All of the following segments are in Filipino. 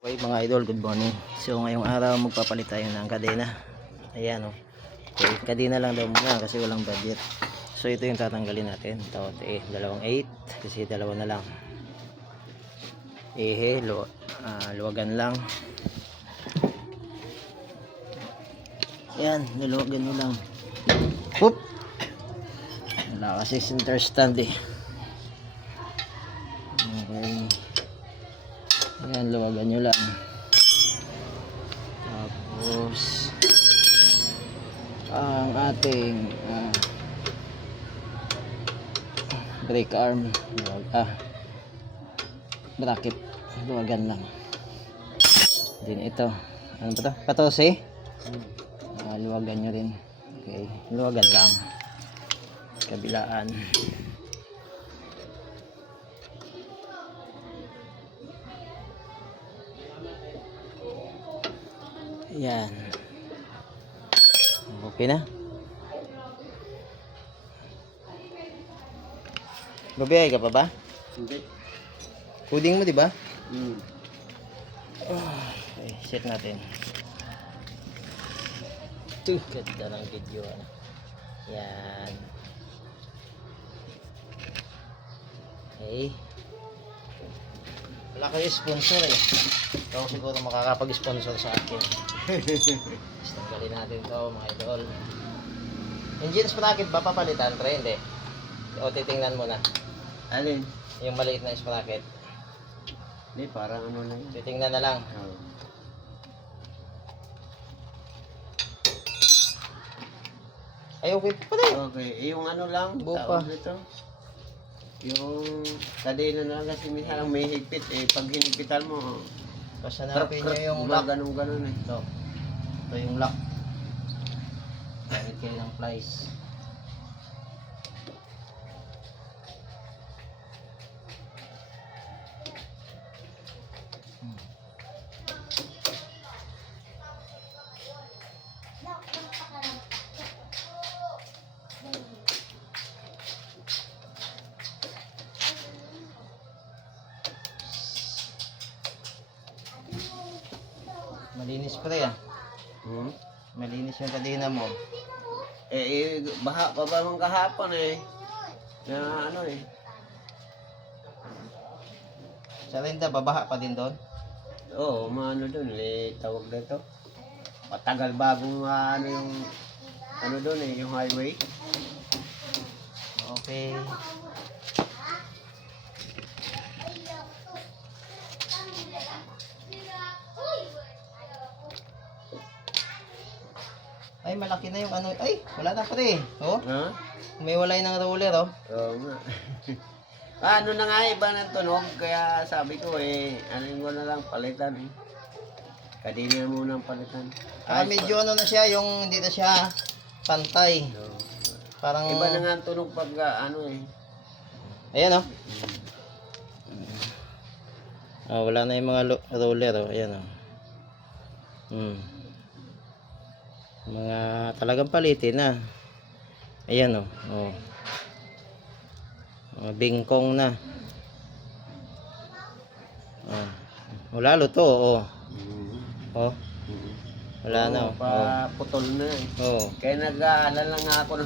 Okay mga idol, good morning. So ngayong araw magpapalit tayo ng kadena. Ayan o. Okay, kadena lang daw muna kasi walang budget. So ito yung tatanggalin natin. Tawad dalawang 8 kasi dalawa na lang. Luwagan lang. Ayan, luluwagan mo lang. Whoop! Wala kasi center stand eh. Okay. Ayan, luwagan nyo lang. Tapos ang ating brake arm, bracket, luwagan lang. Din ito, ano ba ito? 14? Luwagan nyo rin. Okay, luwagan lang. Kabilaan. Yan. Okay na. Babiyay ka pa ba? Hindi. Coding mo, di ba? Oh, okay, set natin. Ito, ganda ng video. Yan. Okay. Wala kayo sponsor eh. Ikaw siguro makakapag-sponsor sa akin. Tanggalin natin ito mga idol. Engine sprocket ba papalitan? Pre, hindi. O titingnan mo na. alin? Yung maliit na sprocket. Hindi, parang ano na yun. Titingnan na lang. Oh. Ay, okay pa rin. Okay, yung ano lang, Buo tawag pa. nito. Yung kadena na lang kasi minsan may higpit eh. Pag hinigpitan mo, Basta hanapin nyo yung lock. ganun eh. Ito yung lock. Gamit kayo ng plies. Malinis pa rin. Malinis yung kadena mo. Baha pa ba mang kahapon eh. Na ano eh. Sa Linda, babaha pa din doon. Oo, maano dun eh, tawag nito. Matagal bagong ano yung ano dun eh, yung highway. Okay. Ay, malaki na yung ano. Ay, wala na pre. Oh, Ha? may walay ng roller oh. Oo nga. Ano na nga iba ng tunog, kaya sabi ko eh, ano ko na lang palitan eh. Kadina muna ang palitan. Medyo ano na siya, yung hindi na siya pantay. Oo. Parang Iba na nga ang tunog pag ano eh. ayan oh. Wala na yung mga roller oh. Ayan oh. Mga talagang palitin na. Ayan oh. Oh. Mga bingkong na. Wala luto oh. Oh. Wala na oh. Paputol na eh. Oh. Kaya nag-aalala nga ako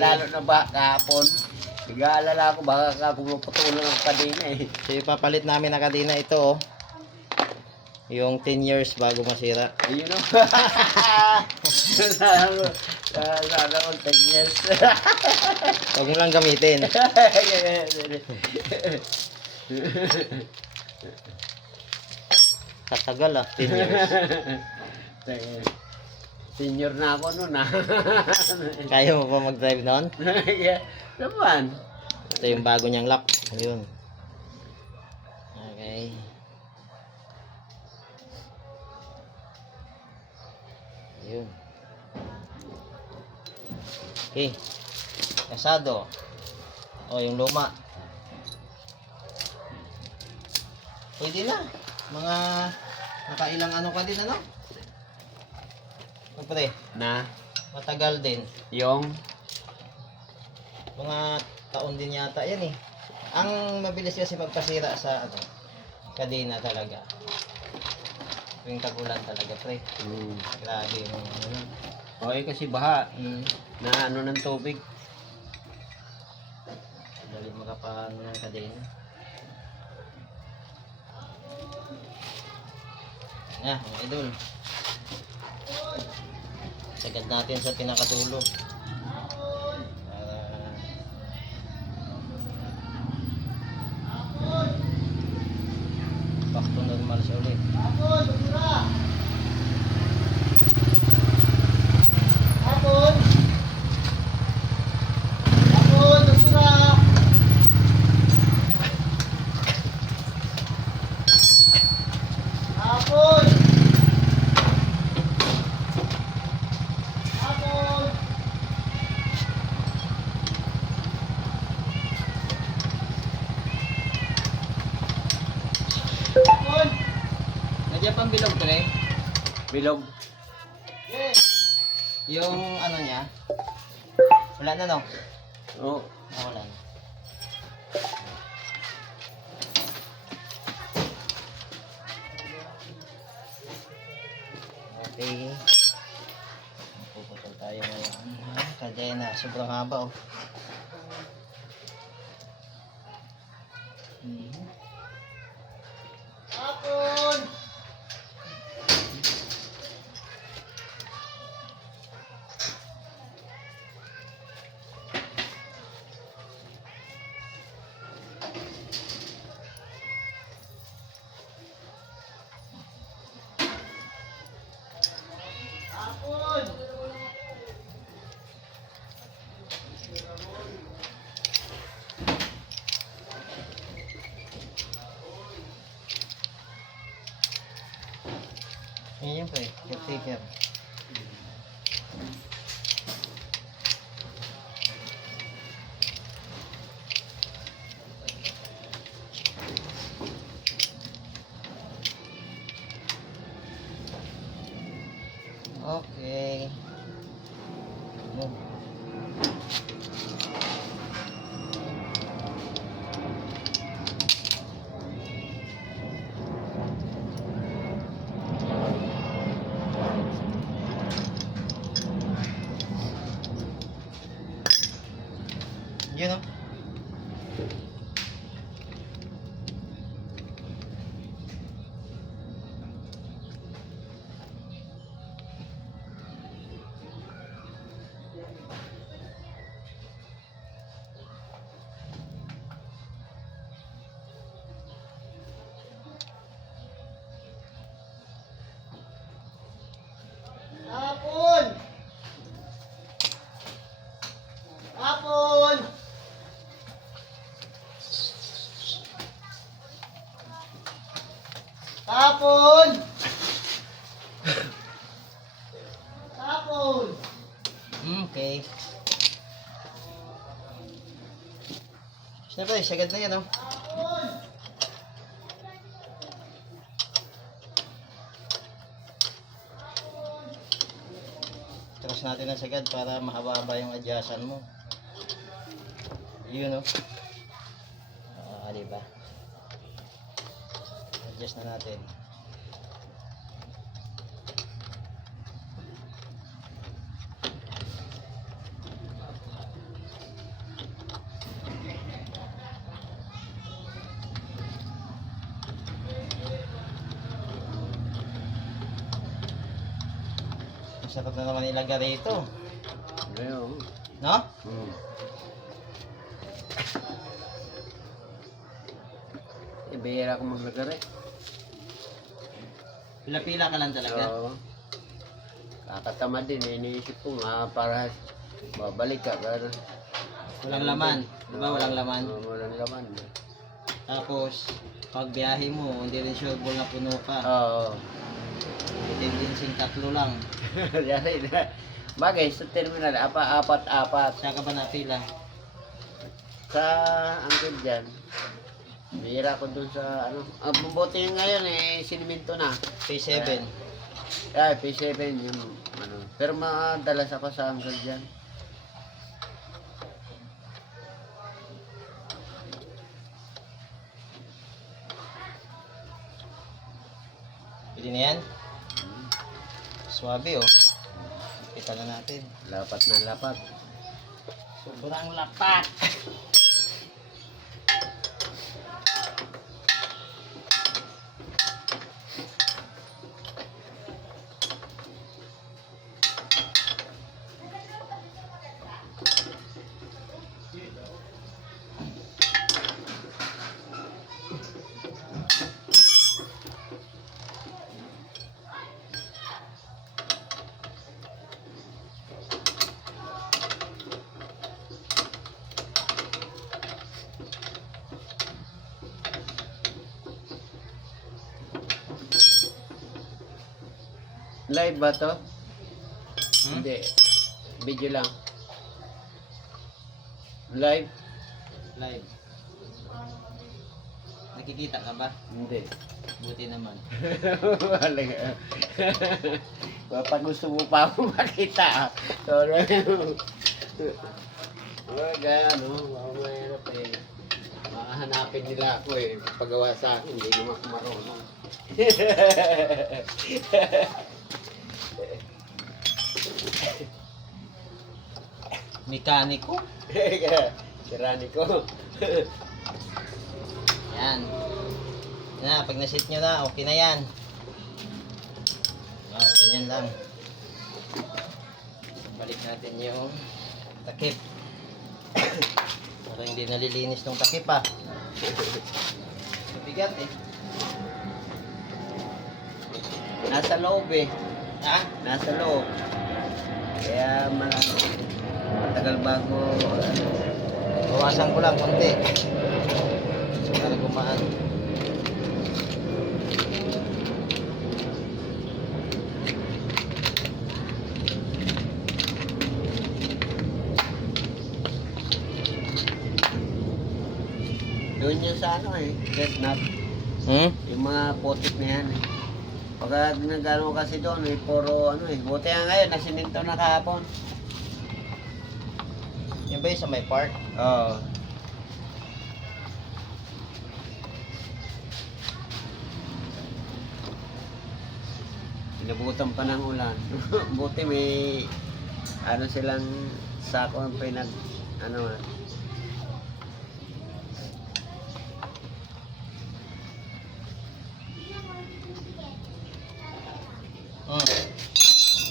lalo na ba kahapon. Nag-aalala ako baka puputulan ng kadena eh. So ipapalit namin na kadena ito oh. Yung 10 years bago masira. Ayun o. Sana ko 10 years. Huwag mo lang gamitin. Katagal ah, 10 years. Senior na ako nun ah. Kaya mo pa mag-drive noon? Naman. Ito yung bago niyang lock. Ayun. Okay. Ayun. Okay. Kasado. O, yung luma. Pwede na. Mga nakailang ano ka din ano? Pre, Na? matagal din. Yung? Mga taon din yata yan eh. Ang mabilis kasi magpasira sa ano, kadena talaga. Tuwing tag-ulan talaga, pre. Grabe yung ano. Okay, kasi baha. Mm. Na ano ng tubig. Dali makapano ng kadena. Mga idol. Sagad natin sa pinakadulo. Para back to normal siya ulit. Nandiyan pang bilog, pre. Bilog. Yung ano niya. Wala na, no? Oo. Wala na. Okay. Puputol tayo ngayon. Kadena. Sobrang haba, oh. Yan pre, caretaker. Okay. Yun, oh. Okay. Siyempre, sagad na yan, oh. Trust natin ang sagad para mahaba-haba yung adyasan mo. Yun, oh. Diba? Adjust na natin. Sarap na naman ilagay rito. Ayun. No? Bihira ko maglagari. Pila-pila ka lang talaga. Oo. Kakatamad din. Iniisip ko nga para babalik ka. Para Walang laman. Diba walang laman? Walang laman. Tapos, pag biyahe mo, hindi rin sure na puno ka. Oo. Tendency tatlo lang. Bagay, sa terminal, apat-apat. Saan ka ba napila? Sa angkod dyan. Bihira ko dun sa ano. Buti ngayon siniminto na. P7. P7 yung ano. Pero madalas ako sa angkod dyan. Pwede na yan. Swabe oh. Kita na natin. Lapat na lapat. Sobrang lapat. Live ba to? Hmm? Hindi. Video lang. Live? Live. Nakikita ka ba? Hindi. Buti naman. Pag gusto mo pa ako makita. Sorry. Wag ano, mahirap eh. Mahanapin nila ako eh. Pagawa sa akin, hindi naman ako marunong. Mekaniko. Sirani ko. Yan. Na, pag nasit nyo na, okay na yan. Oh, ganyan lang. Balik natin yung takip. Para hindi nalilinis tong takip ah. Mabigat eh. Nasa loob eh. Ha? Nasa loob. Kaya matagal bago Bawasan ko lang konti. Para gumaan. doon yung sa ano eh. Chestnut. Yung mga putik na yan eh. Pagka nagano kasi doon eh, puro ano eh. Buti nga ngayon, nasininto na kahapon. Yan ba yung sa may park? Oo. Inabutan pa ng ulan. Buti may ano silang sako ang pinag ano ah.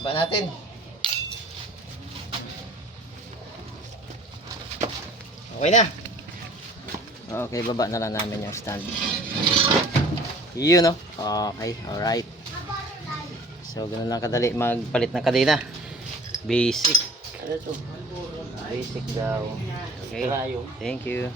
Ba natin. Okay na. Okay, baba na lang namin yung stand. Yun no. Okay, alright. So, ganun lang kadali magpalit ng kadena. Basic. Ano to? Basic daw. Okay. Thank you.